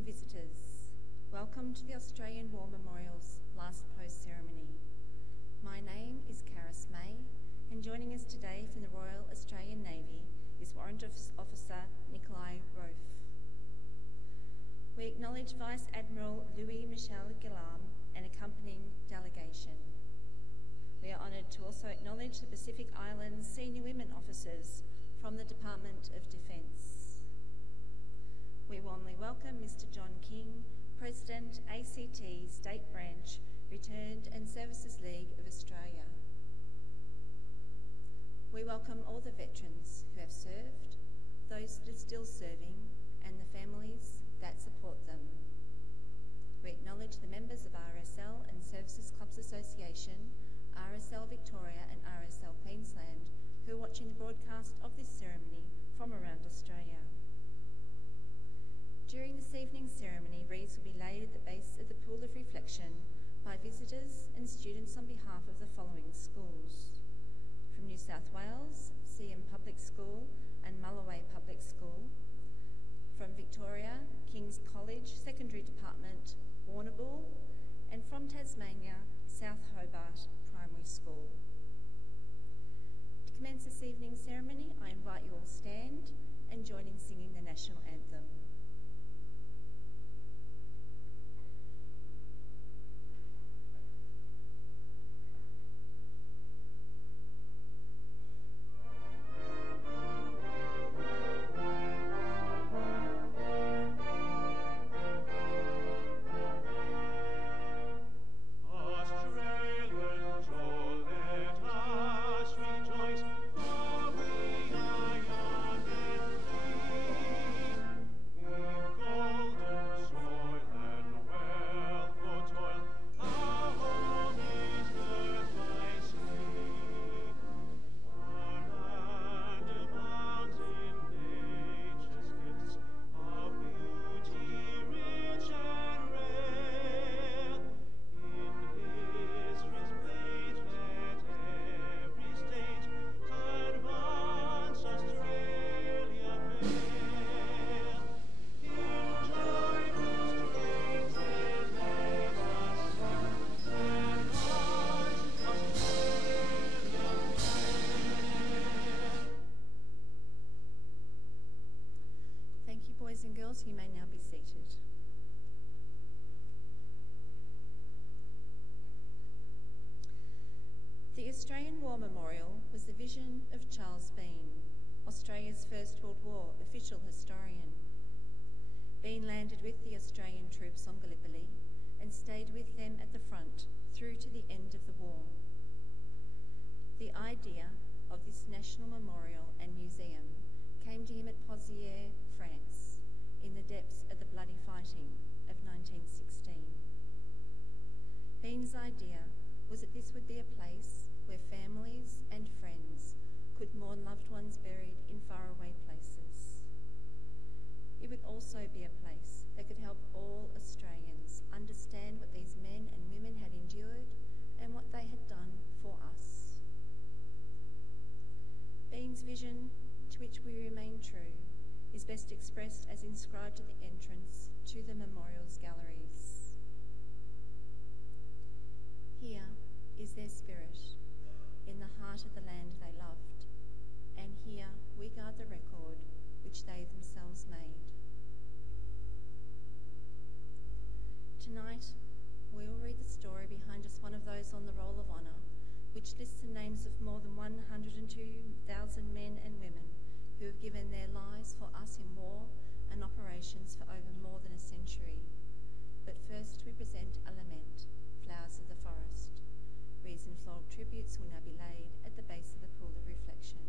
evening, visitors. Welcome to the Australian War Memorial's last post ceremony. My name is Karis May, and joining us today from the Royal Australian Navy is Warrant Officer Nikolai Rofe. We acknowledge Vice Admiral Louis Michel Guillaume and accompanying delegation. We are honoured to also acknowledge the Pacific Islands senior women officers from the Department of Defence. We warmly welcome Mr. John King, President, ACT State Branch, Returned and Services League of Australia. We welcome all the veterans who have served, those that are still serving, and the families that support them. We acknowledge the members of RSL and Services Clubs Association, RSL Victoria and RSL Queensland, who are watching the broadcast of this ceremony from around Australia. During this evening's ceremony, wreaths will be laid at the base of the Pool of Reflection by visitors and students on behalf of the following schools. From New South Wales, CM Public School and Mulloway Public School. From Victoria, King's College Secondary Department, Warrnambool. And from Tasmania, South Hobart Primary School. To commence this evening's ceremony, I invite you all to stand and join in singing the National Anthem. Boys and girls, you may now be seated. The Australian War Memorial was the vision of Charles Bean, Australia's First World War official historian. Bean landed with the Australian troops on Gallipoli and stayed with them at the front through to the end of the war. The idea of this national memorial and museum came to him at Pozières, France, in the depths of the bloody fighting of 1916. Bean's idea was that this would be a place where families and friends could mourn loved ones buried in faraway places. It would also be a place that could help all Australians understand what these men and women had endured and what they had done for us. Bean's vision, to which we remain true, is best expressed as inscribed at the entrance to the memorial's galleries. Here is their spirit, in the heart of the land they loved, and here we guard the record which they themselves made. Tonight, we will read the story behind just one of those on the Roll of Honour, which lists the names of more than 102,000 men and women who have given their lives for us in war and operations for over more than a century. But first we present a lament, Flowers of the Forest. Wreaths and floral tributes will now be laid at the base of the Pool of Reflection.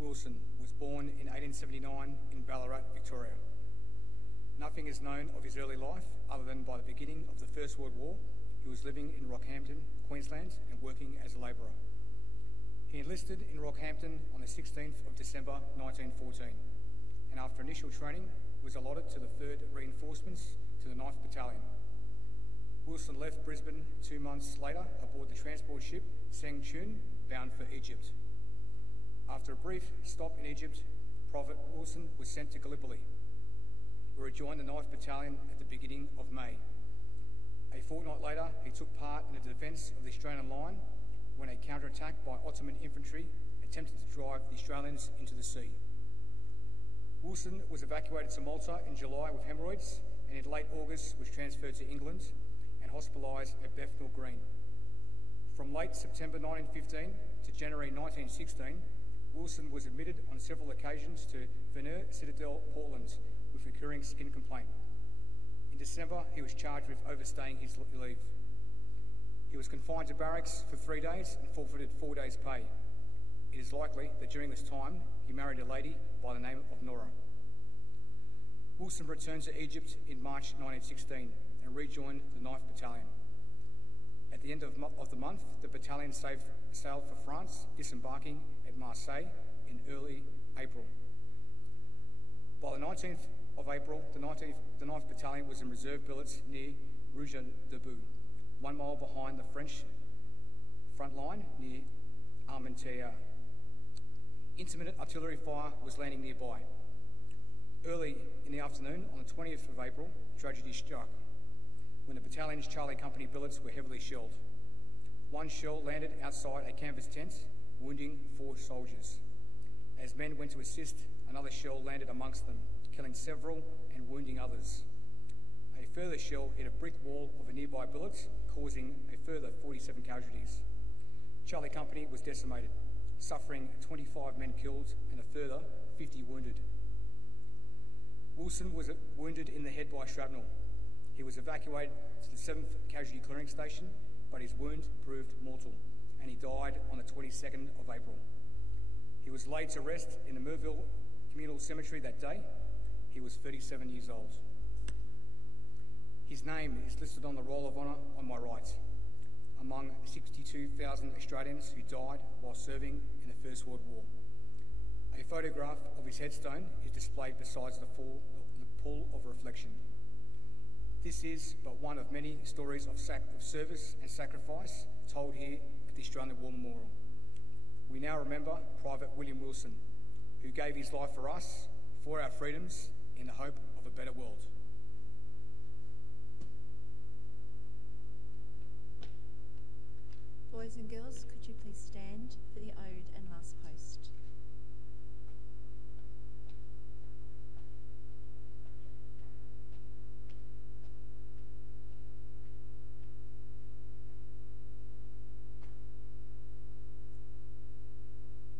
Wilson was born in 1879 in Ballarat, Victoria. Nothing is known of his early life other than by the beginning of the First World War, he was living in Rockhampton, Queensland, and working as a labourer. He enlisted in Rockhampton on the 16th of December 1914, and after initial training was allotted to the 3rd Reinforcements to the 9th Battalion. Wilson left Brisbane 2 months later aboard the transport ship Seng Chun, bound for Egypt. After a brief stop in Egypt, Private Wilson was sent to Gallipoli, where he joined the 9th Battalion at the beginning of May. A fortnight later, he took part in the defence of the Australian line when a counterattack by Ottoman infantry attempted to drive the Australians into the sea. Wilson was evacuated to Malta in July with hemorrhoids, and in late August was transferred to England and hospitalised at Bethnal Green. From late September 1915 to January 1916, Wilson was admitted on several occasions to Veneur Citadel, Portland, with recurring skin complaint. In December, he was charged with overstaying his leave. He was confined to barracks for 3 days and forfeited 4 days' pay. It is likely that during this time, he married a lady by the name of Nora. Wilson returned to Egypt in March 1916 and rejoined the 9th Battalion. At the end of the month, the battalion sailed for France, disembarking at Marseille in early April. By the 19th of April, the 9th Battalion was in reserve billets near Rouge-de-Boux, 1 mile behind the French front line near Armentières. Intermittent artillery fire was landing nearby. Early in the afternoon, on the 20th of April, tragedy struck when the battalion's Charlie Company billets were heavily shelled. 1 shell landed outside a canvas tent, wounding 4 soldiers. As men went to assist, another shell landed amongst them, killing several and wounding others. A further shell hit a brick wall of a nearby billet, causing a further 47 casualties. Charlie Company was decimated, suffering 25 men killed and a further 50 wounded. Wilson was wounded in the head by shrapnel. He was evacuated to the 7th Casualty Clearing Station, but his wound proved mortal, and he died on the 22nd of April. He was laid to rest in the Merville Communal Cemetery that day. He was 37 years old. His name is listed on the Roll of Honour on my right, among 62,000 Australians who died while serving in the First World War. A photograph of his headstone is displayed beside the pool of reflection. This is but one of many stories of service and sacrifice told here at the Australian War Memorial. We now remember Private William Wilson, who gave his life for us, for our freedoms, in the hope of a better world. Boys and girls, could you please stand for the ode and last post?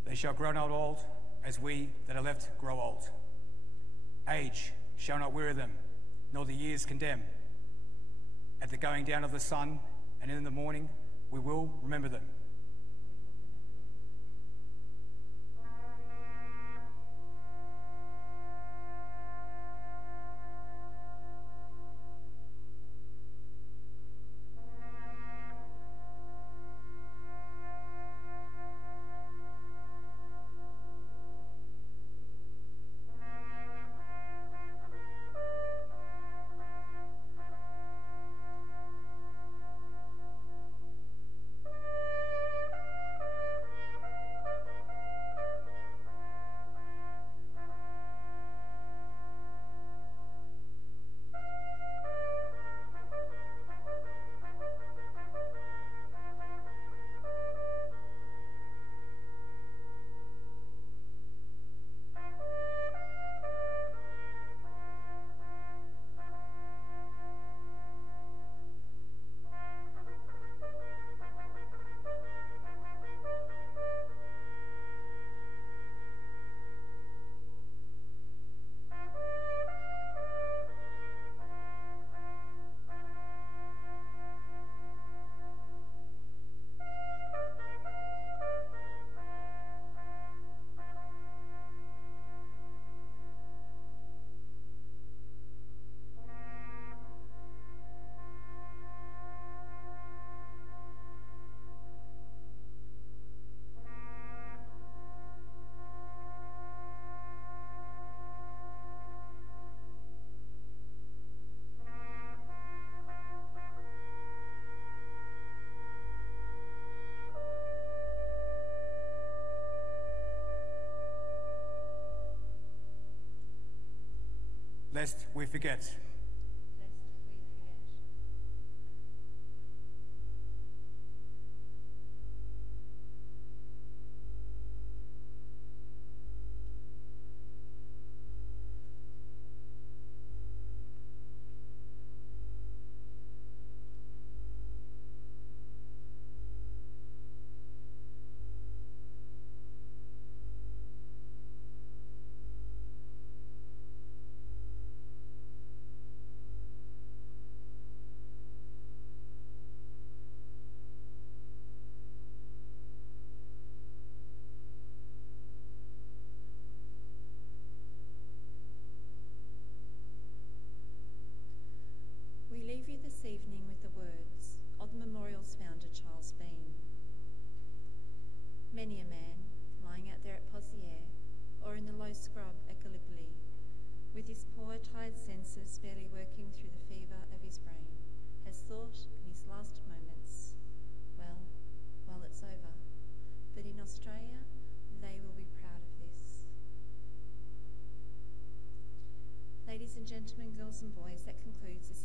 They shall grow not old, as we that are left grow old. Age shall not weary them, nor the years condemn. At the going down of the sun, and in the morning, we will remember them. lest we forget. We leave you this evening with the words of the memorial's founder, Charles Bean. Many a man, lying out there at Poziere, or in the low scrub at Gallipoli, with his poor tired senses barely working through the fever of his brain, has thought in his last moments, well, it's over, but in Australia, they will be proud of this. Ladies and gentlemen, girls and boys, that concludes this